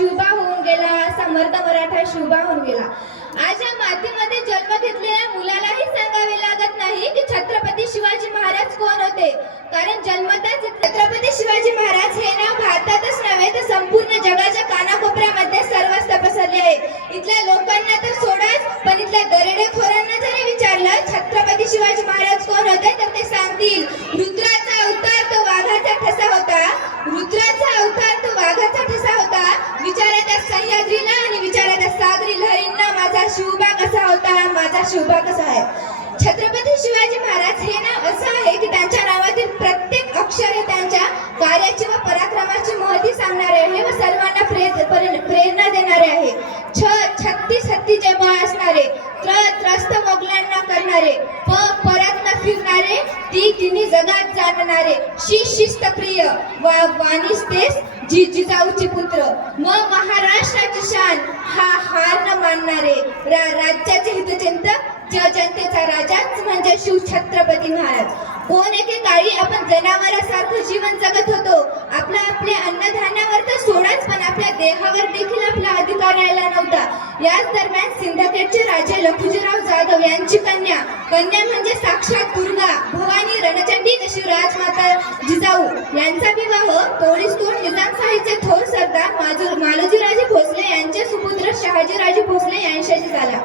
गेला समर्थ मराठा शिवबा होऊन गेला. आज या मातीमध्ये जन्म घेतलेल्या मुलालाही सांगावे लागत नाही की छत्रपती शिवाजी महाराज कोण होते. कारण जन्मताच छत्रपती शिवाजी महाराज हे नाव भारतातच नव्हे तर संपूर्ण जगाच्या कानाकोपऱ्यामध्ये सर्वच पसरले आहे. इथल्या लोकांना तर सोडाच पण इथल्या दरेडेखोरांना जरी विचारलं छत्रपती शिवाजी महाराज कोण होते तर ते सांगतील. होता माझा शिवबा कसा आहे? छत्रपती शिवाजी महाराज हे नाव असं आहे की त्यांच्या नावातील प्रत्येक अक्षर हे त्यांच्या कार्याची व पराक्रमाची महती सांगणारे आहे व सर्वांना प्रेरणा देणारे आहे. छ छत्तीस हत्ती जेव्हा असणारे त्र त्रस्त मोगलांना करणारे प परत न फिरणारे ती तिन्ही जगात जाणणारे. शी शिस्त प्रिय वा वाणीस तेस जी जिजाऊचे पुत्र. म हार रा राज्याचे हितचिंतक ज्या जनतेचा राजाच म्हणजे शिव छत्रपती महाराज. कोण एके काळी आपण जनावरासारखं जीवन जगत होतो? आपला आपल्या अन्नधान्यावर तर सोडाच पण आपल्या देहावर देखील आपला अधिकार राहिला नव्हता. याच दरम्यान सिंदखेडचे राजे लखुजीराव जाधव यांची कन्या. कन्या म्हणजे साक्षात दुर्गा भवानी रणचंडी तशी राजमाता जिजाऊ. यांचा विवाह तोडीस तोड निजामशाहीचे थोर सरदार माजू मालोजीराजे भोसले शहाजीराजे भोसले यांच्याशी झाला.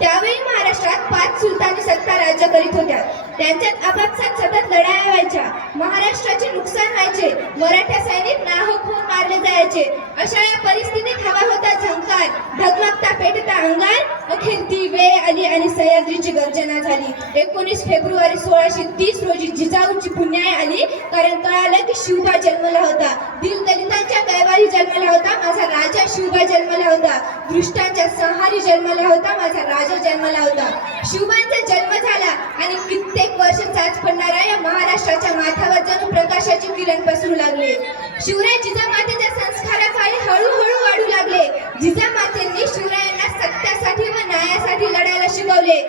त्यावेळी महाराष्ट्रात पाच सुलतानी सत्ता राज्य करीत होत्या. त्यांच्यात आपापसात सतत लढाया व्हायच्या. महाराष्ट्राचे नुकसान व्हायचे. मराठा सैनिक नाहक होऊन मारले जायचे. अशा या परिस्थितीत हवा होता झंकार. धगमगता पेटता अंगार. अखेर दिवे अली आली आणि सह्याद्रीची गर्जना झाली. एकोणीस फेब्रुवारी सोळाशे तीस रोजी जिजाऊची पुण्याई आली. कारण कळालं की शिवबा जन्मला होता. दिल दलितांच्या कैवारी जन्मला होता. माझा राजा शिवबा जन्मला होता. दृष्टांच्या संहारी जन्मला होता. माझा राजा जन्मला होता. शिवबांचा जन्म झाला आणि कित्येक वर्ष चाच पडणाऱ्या या महाराष्ट्राच्या माथ्यावर जणू प्रकाशाचे किरण पसरू लागले. शिवराय जिजामातेच्या संस्काराखाली हळूहळू वाढू लागले. जिजामातेंनी शिवरायांना सत्यासाठी व न्यायासाठी लढायला शिकवले.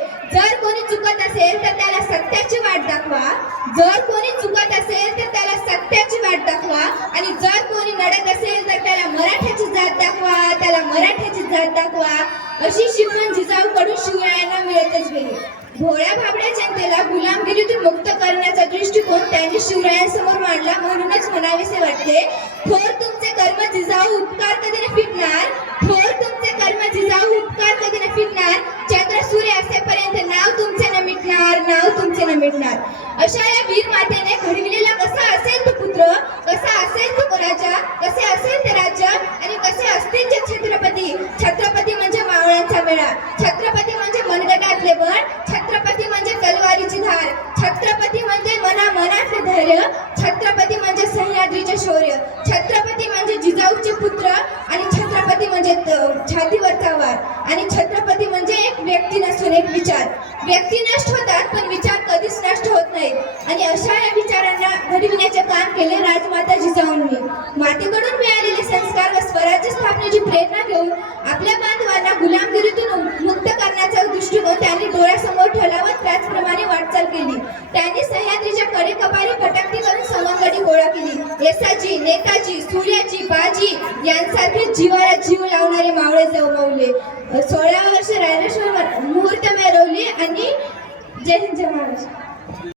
जर कोणी चुकत असेल तर त्याला सत्याची वाट दाखवा. आणि जर कोणी लढत असेल तर त्याला मराठ्याची जात दाखवा. त्याला मराठ्याची जात दाखवा. अशी शिकवण जिजाऊकडून शिवरायांना मिळतच गेली. भोळ्या भाबड्या जनतेला गुलामगिरीतून मुक्त करण्याचा दृष्टिकोन त्यांनी शिवरायांसमोर मांडला म्हणूनच म्हणावेसे वाटते. अशा या वीर मातेने घडविलेला कसा असेल तो पुत्र कसा असेल तो राजा कसे असेल ते राज्य आणि कसे असतील ते छत्रपती? छत्रपती म्हणजे मावळ्यांचा मेळा. छत्रपती म्हणजे मनगटातले बळ छत्रपती म्हणजे तलवारीची धार. छत्रपती म्हणजे मना मनातले धैर्य. छत्रपती म्हणजे सह्याद्रीचे शौर्य. छत्रपती म्हणजे जिजाऊचे पुत्र आणि छत्रपती म्हणजे त- छातीवरचा वार आणि छत्रपती म्हणजे एक व्यक्ती नसून एक विचार. व्यक्ती नष्ट होतात पण विचार कधीच नष्ट होत नाहीत. आणि अशा या विचारांना घडविण्याचे काम केले राजमाता जिजाऊंनी मातेकडून मिळालेले संस्कार व स्वराज्य स्थापनेची प्रेरणा घेऊन आपल्या बांधवांना गुलामगिरीतून मुक्त करण्याचा दृष्टिकोन त्यांनी डोळ्यासमोर ठेवला व त्याचप्रमाणे वाटचाल केली. त्यांनी सह्याद्रीच्या येसाजी नेताजी सूर्याजी बाजी यांसारखे जीवाला जीव लावणारे मावळे जमवले सोळा वर्ष रायरेश्वर मुहूर्त मिळवली आणि जय हिंद जय महाराष्ट्र.